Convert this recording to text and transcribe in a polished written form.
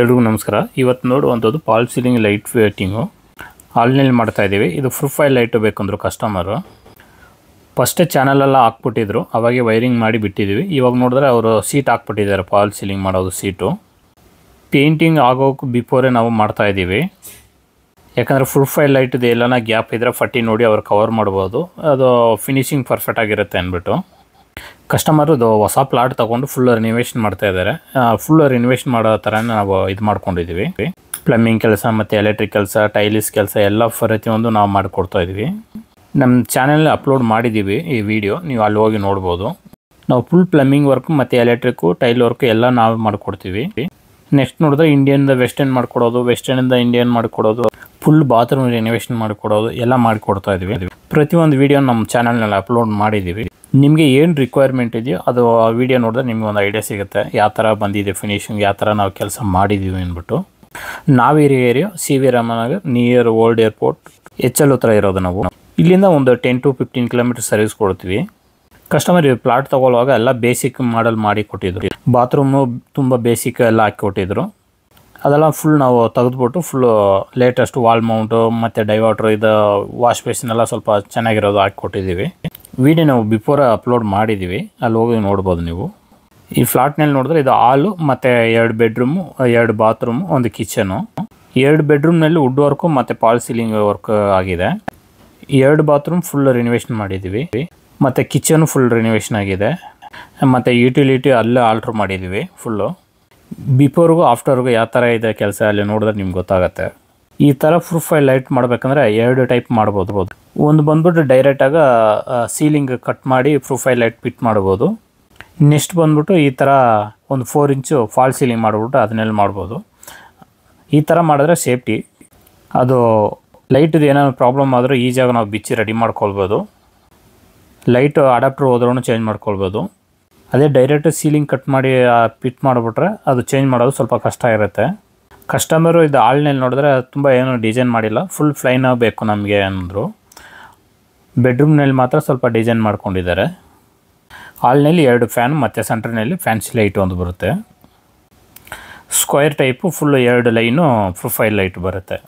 ಎಲ್ರಿಗೂ ನಮಸ್ಕಾರ. ಇವತ್ತು ನೋಡುವಂಥದ್ದು ಫಾಲ್ ಸೀಲಿಂಗ್ ಲೈಟ್ ಫಿಟ್ಟಿಂಗು ಹಾಲ್ನಲ್ಲಿ ಮಾಡ್ತಾ ಇದ್ದೀವಿ. ಇದು ಪ್ರೊಫೈಲ್ ಲೈಟು ಬೇಕಂದ್ರು ಕಸ್ಟಮರು ಫಸ್ಟೇ ಚಾನಲೆಲ್ಲ ಹಾಕ್ಬಿಟ್ಟಿದ್ರು, ಅವಾಗೆ ವೈರಿಂಗ್ ಮಾಡಿ ಬಿಟ್ಟಿದ್ದೀವಿ. ಇವಾಗ ನೋಡಿದ್ರೆ ಅವರು ಸೀಟ್ ಹಾಕ್ಬಿಟ್ಟಿದ್ದಾರೆ, ಫಾಲ್ ಸೀಲಿಂಗ್ ಮಾಡೋದು ಸೀಟು. ಪೇಂಟಿಂಗ್ ಆಗೋಕ್ಕೆ ಬಿಫೋರೇ ನಾವು ಮಾಡ್ತಾಯಿದ್ದೀವಿ, ಯಾಕಂದರೆ ಪ್ರೊಫೈಲ್ ಲೈಟ್ದು ಎಲ್ಲನ ಗ್ಯಾಪ್ ಇದ್ದರೆ ಪಟ್ಟಿ ನೋಡಿ ಅವ್ರು ಕವರ್ ಮಾಡ್ಬೋದು, ಅದು ಫಿನಿಶಿಂಗ್ ಪರ್ಫೆಕ್ಟ್ ಆಗಿರುತ್ತೆ ಅಂದ್ಬಿಟ್ಟು. ಕಸ್ಟಮರು ಹೊಸ ಪ್ಲಾಟ್ ತೊಗೊಂಡು ಫುಲ್ ರಿನೋವೇಷನ್ ಮಾಡ್ತಾಯಿದ್ದಾರೆ. ಫುಲ್ ರಿನೋವೇಷನ್ ಮಾಡೋ ಥರ ನಾವು ಇದು ಮಾಡ್ಕೊಂಡಿದ್ದೀವಿ. ಪ್ಲಂಬಿಂಗ್ ಕೆಲಸ ಮತ್ತು ಎಲೆಕ್ಟ್ರಿಕ್ ಕೆಲಸ, ಟೈಲಿಸ್ ಕೆಲಸ ಎಲ್ಲ ಪ್ರತಿಯೊಂದು ನಾವು ಮಾಡಿಕೊಡ್ತಾಯಿದ್ವಿ. ನಮ್ಮ ಚಾನಲ್ ಅಪ್ಲೋಡ್ ಮಾಡಿದ್ದೀವಿ ಈ ವಿಡಿಯೋ, ನೀವು ಅಲ್ಲಿ ಹೋಗಿ ನೋಡ್ಬೋದು. ನಾವು ಫುಲ್ ಪ್ಲಂಬಿಂಗ್ ವರ್ಕ್ ಮತ್ತು ಎಲೆಕ್ಟ್ರಿಕ್ಕು, ಟೈಲ್ ವರ್ಕು ಎಲ್ಲ ನಾವು ಮಾಡಿಕೊಡ್ತೀವಿ. ನೆಕ್ಸ್ಟ್ ನೋಡಿದ್ರೆ ಇಂಡಿಯನ್ದ ವೆಸ್ಟರ್ನ್ ಮಾಡಿಕೊಡೋದು, ವೆಸ್ಟರ್ನಿಂದ ಇಂಡಿಯನ್ ಮಾಡಿಕೊಡೋದು, ಫುಲ್ ಬಾತ್ರೂಮ್ ರಿನೋವೇಷನ್ ಮಾಡಿಕೊಡೋದು ಎಲ್ಲ ಮಾಡಿಕೊಡ್ತಾ ಇದ್ವಿ. ಪ್ರತಿಯೊಂದು ವೀಡಿಯೋ ನಮ್ಮ ಚಾನಲ್ನಲ್ಲಿ ಅಪ್ಲೋಡ್ ಮಾಡಿದ್ದೀವಿ. ನಿಮಗೆ ಏನು ರಿಕ್ವೈರ್ಮೆಂಟ್ ಇದೆಯೋ ಅದು ಆ ವಿಡಿಯೋ ನೋಡಿದ್ರೆ ನಿಮಗೆ ಒಂದು ಐಡಿಯಾ ಸಿಗುತ್ತೆ, ಯಾವ ಥರ ಬಂದಿದೆ ಫಿನಿಶಿಂಗ್, ಯಾವ ಥರ ನಾವು ಕೆಲಸ ಮಾಡಿದ್ದೀವಿ ಅಂದ್ಬಿಟ್ಟು. ನಾವಿರೋ area C V Ramanagar near old airport HL ಹತ್ರ ಇರೋದು. ನಾವು ಇಲ್ಲಿಂದ ಒಂದು 10 to 15 ಕಿಲೋಮೀಟರ್ ಸರ್ವಿಸ್ ಕೊಡ್ತೀವಿ. ಕಸ್ಟಮರ್ ಪ್ಲಾಟ್ ತೊಗೊಳ್ಳುವಾಗ ಎಲ್ಲ ಬೇಸಿಕ್ ಮಾಡಲ್ ಮಾಡಿ ಕೊಟ್ಟಿದ್ರು. ಬಾತ್ರೂಮು ತುಂಬ ಬೇಸಿಕ್ ಎಲ್ಲ ಹಾಕಿ ಕೊಟ್ಟಿದ್ರು. ಅದೆಲ್ಲ ಫುಲ್ ನಾವು ತೆಗೆದುಬಿಟ್ಟು ಫುಲ್ಲು ಲೇಟೆಸ್ಟ್ ವಾಲ್ ಮೌಂಟು ಮತ್ತು ಡೈವರ್ಟ್ರು, ಇದು ವಾಶ್ ಬೇಸಿನೆಲ್ಲ ಸ್ವಲ್ಪ ಚೆನ್ನಾಗಿರೋದು ಹಾಕಿ ಕೊಟ್ಟಿದ್ದೀವಿ. ವಿಡಿಯೋ ನಾವು ಬಿಫೋರ್ ಅಪ್ಲೋಡ್ ಮಾಡಿದ್ದೀವಿ, ಅಲ್ಲಿ ಹೋಗಿ ನೋಡ್ಬೋದು ನೀವು. ಈ ಫ್ಲಾಟ್ನಲ್ಲಿ ನೋಡಿದ್ರೆ ಇದು ಹಾಲು ಮತ್ತು 2 ಬೆಡ್ರೂಮು, 2 ಬಾತ್ರೂಮು, 1 ಕಿಚನು. 2 ಬೆಡ್ರೂಮ್ನಲ್ಲಿ ವುಡ್ ವರ್ಕು ಮತ್ತು ಫಾಲ್ ಸೀಲಿಂಗ್ ವರ್ಕ್ ಆಗಿದೆ. 2 ಬಾತ್ರೂಮ್ ಫುಲ್ ರಿನೋವೇಷನ್ ಮಾಡಿದ್ದೀವಿ, ಮತ್ತು ಕಿಚನು ಫುಲ್ ರಿನೋವೇಷನ್ ಆಗಿದೆ, ಮತ್ತು ಯುಟಿಲಿಟಿ ಅಲ್ಲೇ ಆಲ್ಟ್ರ್ ಮಾಡಿದ್ದೀವಿ ಫುಲ್ಲು. ಬಿಫೋರ್ಗೂ ಆಫ್ಟರ್ಗೂ ಯಾವ ಥರ ಇದೆ ಕೆಲಸ ಅಲ್ಲಿ ನೋಡಿದ್ರೆ ನಿಮ್ಗೆ ಗೊತ್ತಾಗುತ್ತೆ. ಈ ಥರ ಪ್ರೊಫೈಲ್ ಲೈಟ್ ಮಾಡಬೇಕಂದ್ರೆ 2 ಟೈಪ್ ಮಾಡ್ಬೋದು. ಒಂದು ಬಂದ್ಬಿಟ್ಟು ಡೈರೆಕ್ಟಾಗಿ ಸೀಲಿಂಗ್ ಕಟ್ ಮಾಡಿ ಪ್ರೊಫೈಲ್ ಲೈಟ್ ಫಿಟ್ ಮಾಡ್ಬೋದು. ನೆಕ್ಸ್ಟ್ ಬಂದ್ಬಿಟ್ಟು ಈ ಥರ ಒಂದು 4 ಇಂಚು ಫಾಲ್ ಸೀಲಿಂಗ್ ಮಾಡಿಬಿಟ್ಟು ಅದನ್ನೆಲ್ಲ ಮಾಡ್ಬೋದು. ಈ ಥರ ಮಾಡಿದ್ರೆ ಸೇಫ್ಟಿ. ಅದು ಲೈಟ್ದು ಏನಾದ್ರು ಪ್ರಾಬ್ಲಮ್ ಆದರೂ ಈಜಿಯಾಗಿ ನಾವು ಬಿಚ್ಚಿ ರೆಡಿ ಮಾಡ್ಕೊಳ್ಬೋದು. ಲೈಟು ಅಡಾಪ್ಟರ್ ಹೋದ್ರೂ ಚೇಂಜ್ ಮಾಡ್ಕೊಳ್ಬೋದು. ಅದೇ ಡೈರೆಕ್ಟ್ ಸೀಲಿಂಗ್ ಕಟ್ ಮಾಡಿ ಫಿಟ್ ಮಾಡಿಬಿಟ್ರೆ ಅದು ಚೇಂಜ್ ಮಾಡೋದು ಸ್ವಲ್ಪ ಕಷ್ಟ ಇರುತ್ತೆ. ಕಸ್ಟಮರು ಇದು ಹಾಲ್ನಲ್ಲಿ ನೋಡಿದ್ರೆ ತುಂಬ ಏನೂ ಡಿಸೈನ್ ಮಾಡಿಲ್ಲ, ಫುಲ್ ಫ್ಲೈನ್ ಬೇಕು ನಮಗೆ ಅಂದರು. ಬೆಡ್ರೂಮ್ನಲ್ಲಿ ಮಾತ್ರ ಸ್ವಲ್ಪ ಡಿಸೈನ್ ಮಾಡ್ಕೊಂಡಿದ್ದಾರೆ. ಹಾಲ್ನಲ್ಲಿ 2 ಫ್ಯಾನ್ ಮತ್ತು ಸೆಂಟ್ರ್ನಲ್ಲಿ ಫ್ಯಾನ್ಸಿ ಲೈಟ್ ಒಂದು ಬರುತ್ತೆ. Square type full 2 line profile light ಬರುತ್ತೆ.